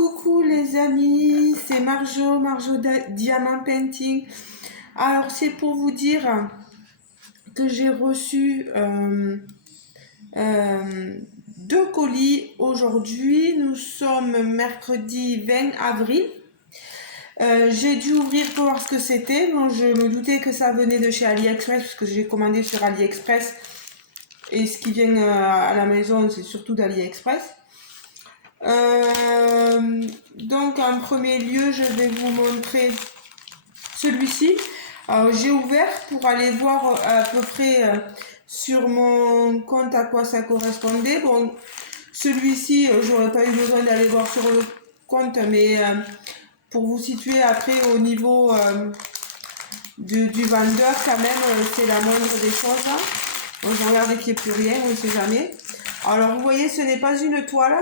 Coucou les amis, c'est Marjo Diamant Painting. Alors c'est pour vous dire que j'ai reçu deux colis aujourd'hui. Nous sommes mercredi 20 avril. J'ai dû ouvrir pour voir ce que c'était. Bon, je me doutais que ça venait de chez AliExpress parce que j'ai commandé sur AliExpress et ce qui vient à la maison c'est surtout d'AliExpress. Donc en premier lieu je vais vous montrer celui-ci. Alors j'ai ouvert pour aller voir à peu près sur mon compte à quoi ça correspondait. Bon, celui-ci j'aurais pas eu besoin d'aller voir sur le compte, mais pour vous situer après au niveau du vendeur quand même, c'est la moindre des choses. Bon, je regarde qu'il n'y ait plus rien, on ne sait jamais. Alors vous voyez, ce n'est pas une toile,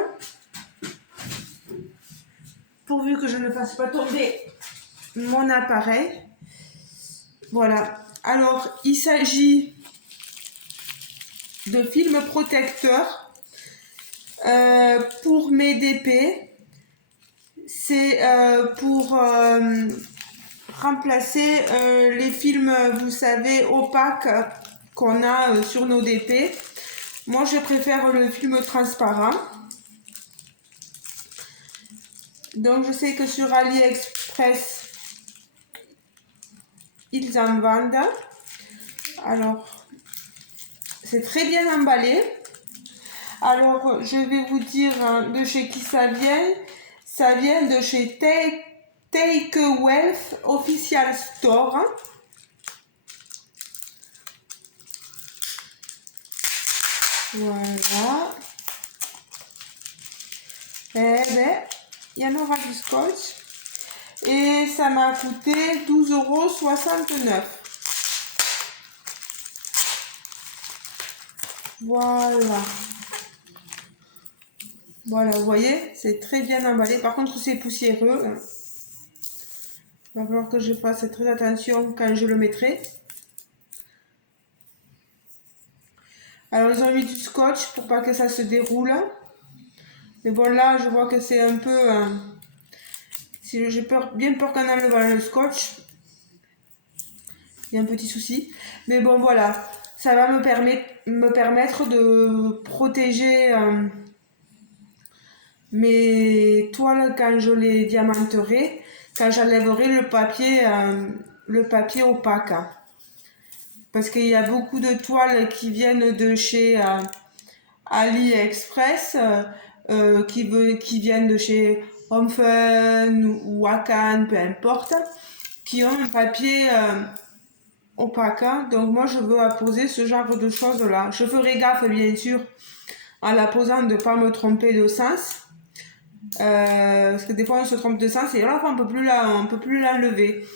pourvu que je ne fasse pas tomber mon appareil. Voilà. Alors, il s'agit de film protecteur pour mes DP. C'est pour remplacer les films, vous savez, opaques qu'on a sur nos DP. Moi, je préfère le film transparent. Donc, je sais que sur AliExpress, ils en vendent. Alors, c'est très bien emballé. Alors, je vais vous dire de chez qui ça vient. Ça vient de chez Take Wealth Official Store. Voilà. Eh ben, il y en aura du scotch. Et ça m'a coûté 12,69 €. Voilà. Voilà, vous voyez, c'est très bien emballé. Par contre, c'est poussiéreux. Il va falloir que je fasse très attention quand je le mettrai. Alors, ils ont mis du scotch pour pas que ça se déroule. Mais bon, là, je vois que c'est un peu... si j'ai bien peur qu'en enlevant le scotch, il y a un petit souci. Mais bon, voilà. Ça va me permettre de protéger mes toiles quand je les diamanterai, quand j'enlèverai le papier opaque. Parce qu'il y a beaucoup de toiles qui viennent de chez AliExpress, qui viennent de chez Home Fun ou Wakan, peu importe, qui ont un papier opaque. Donc moi je veux apposer ce genre de choses là. Je ferai gaffe bien sûr en la posant de ne pas me tromper de sens. Parce que des fois on se trompe de sens et là on peut plus l'enlever.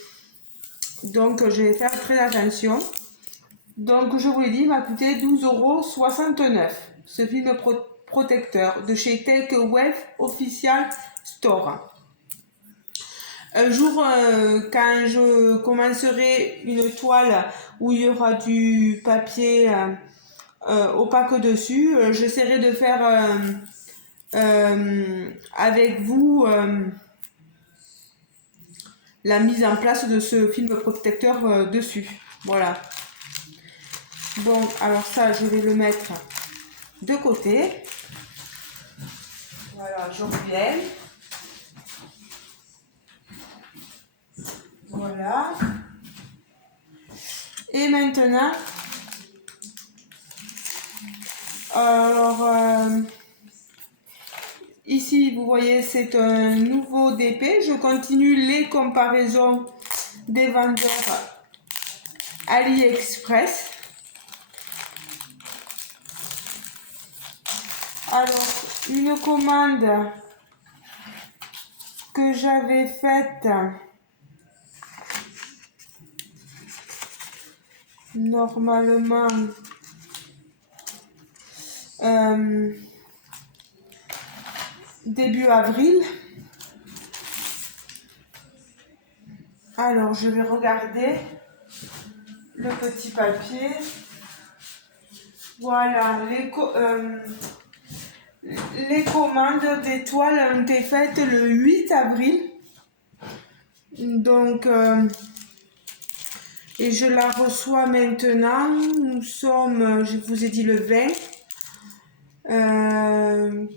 Donc je vais faire très attention. Donc je vous l'ai dit, il m'a coûté 12,69 €. Ce film protecteur de chez Take Wealth Official Store. Un jour, quand je commencerai une toile où il y aura du papier opaque dessus, j'essaierai de faire avec vous la mise en place de ce film protecteur dessus. Voilà. Bon, alors ça, je vais le mettre de côté. Voilà, je reviens. Voilà. Et maintenant, alors, ici, vous voyez, c'est un nouveau DP. Je continue les comparaisons des vendeurs AliExpress. Alors, une commande que j'avais faite normalement début avril. Alors, je vais regarder le petit papier. Voilà, Les commandes des toiles ont été faites le 8 avril. Donc, et je la reçois maintenant. Nous sommes, je vous ai dit le 20.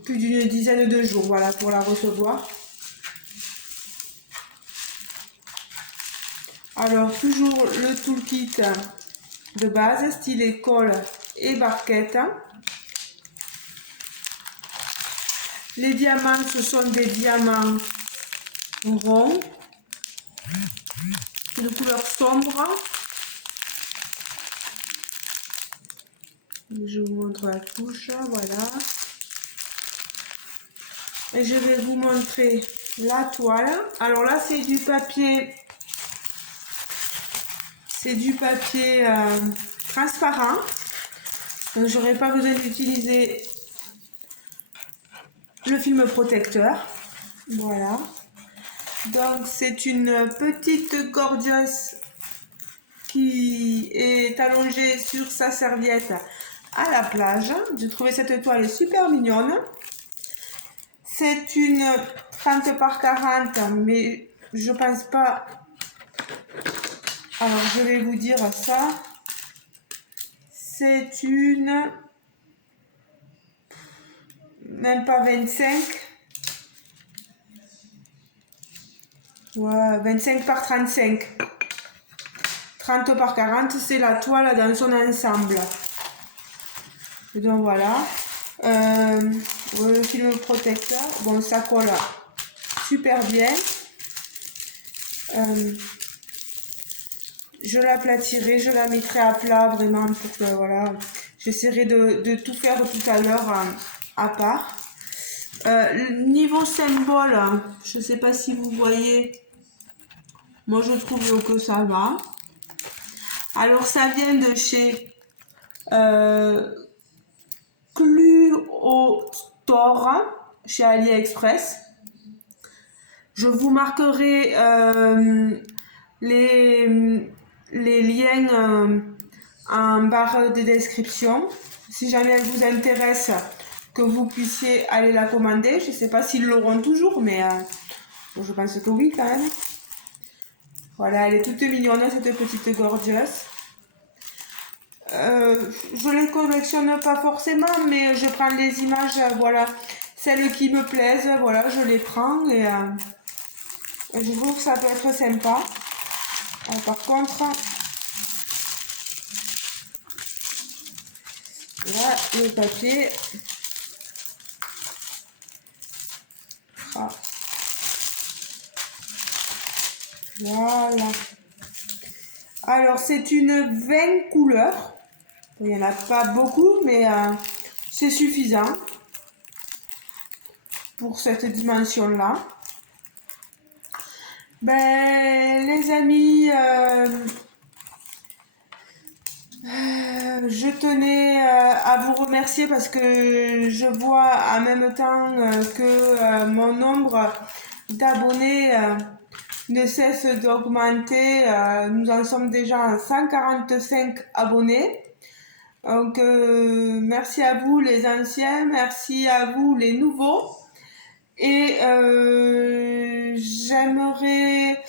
Plus d'une dizaine de jours, voilà, pour la recevoir. Alors, toujours le toolkit de base, stylet, colle et barquette. Les diamants, ce sont des diamants ronds, de couleur sombre. Je vous montre la touche, voilà. Et je vais vous montrer la toile. Alors là, c'est du papier transparent. Donc, j'aurai pas besoin d'utiliser le film protecteur. Voilà. Donc, c'est une petite gorgeous qui est allongée sur sa serviette à la plage. J'ai trouvé cette toile super mignonne. C'est une 30 par 40, mais je pense pas. Alors, je vais vous dire ça. C'est une... Même pas 25. Ouais, 25 par 35. 30 par 40, c'est la toile dans son ensemble. Et donc voilà. Le film protecteur. Bon, ça colle super bien. Je l'aplatirai, je la mettrai à plat vraiment pour que voilà. J'essaierai de tout faire tout à l'heure à part. Niveau symbole, je ne sais pas si vous voyez. Moi je trouve que ça va. Alors ça vient de chez Cluo Store, chez AliExpress. Je vous marquerai les liens en barre de description. Si jamais elle vous intéresse, que vous puissiez aller la commander. Je ne sais pas s'ils l'auront toujours, mais je pense que oui quand même. Voilà, elle est toute mignonne, cette petite gorgeous. Je les collectionne pas forcément, mais je prends des images, voilà, celles qui me plaisent, voilà, je les prends et je trouve que ça peut être sympa. Par contre, là, le papier. Ah. Voilà. Alors, c'est une 20 couleurs. Il n'y en a pas beaucoup, mais c'est suffisant pour cette dimension-là. Ben, les amis, je tenais à vous remercier parce que je vois en même temps que mon nombre d'abonnés ne cesse d'augmenter. Nous en sommes déjà à 145 abonnés. Donc, merci à vous les anciens, merci à vous les nouveaux. Et j'aimerais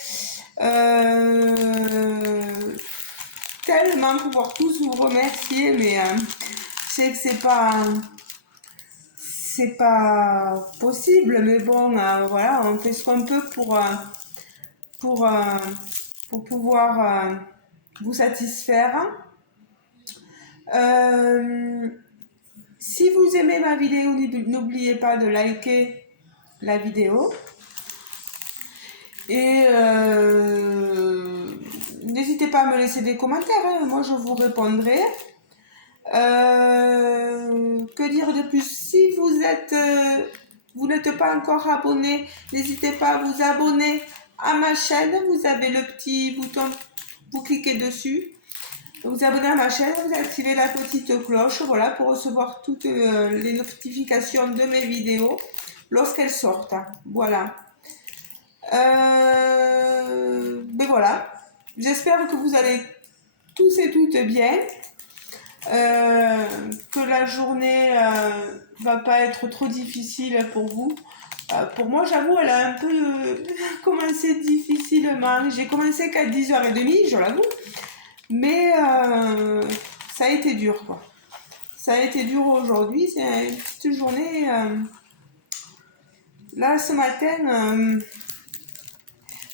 tellement pouvoir tous vous remercier, mais je sais que c'est pas possible, mais bon, voilà, on fait ce qu'on peut pour, pour pouvoir vous satisfaire. Si vous aimez ma vidéo, n'oubliez pas de liker la vidéo. Et n'hésitez pas à me laisser des commentaires, hein, moi je vous répondrai. Que dire de plus? Si vous n'êtes pas encore abonné, n'hésitez pas à vous abonner à ma chaîne. Vous avez le petit bouton, vous cliquez dessus. Vous abonnez à ma chaîne, vous activez la petite cloche, voilà, pour recevoir toutes les notifications de mes vidéos lorsqu'elles sortent. Voilà. Ben voilà. J'espère que vous allez tous et toutes bien. que la journée va pas être trop difficile pour vous. Pour moi, j'avoue, elle a un peu commencé difficilement. J'ai commencé qu'à 10h30, je l'avoue. Mais ça a été dur, quoi. Ça a été dur aujourd'hui. C'est une petite journée. Là, ce matin,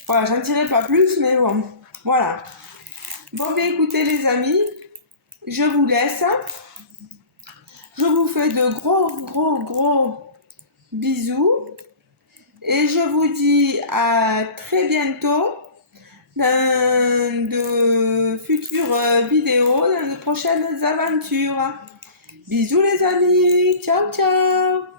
voilà, j'en dirai pas plus, mais bon, voilà. Bon, bien écoutez, les amis, je vous laisse. Je vous fais de gros bisous. Et je vous dis à très bientôt dans de futures vidéos, dans de prochaines aventures. Bisous les amis, ciao ciao.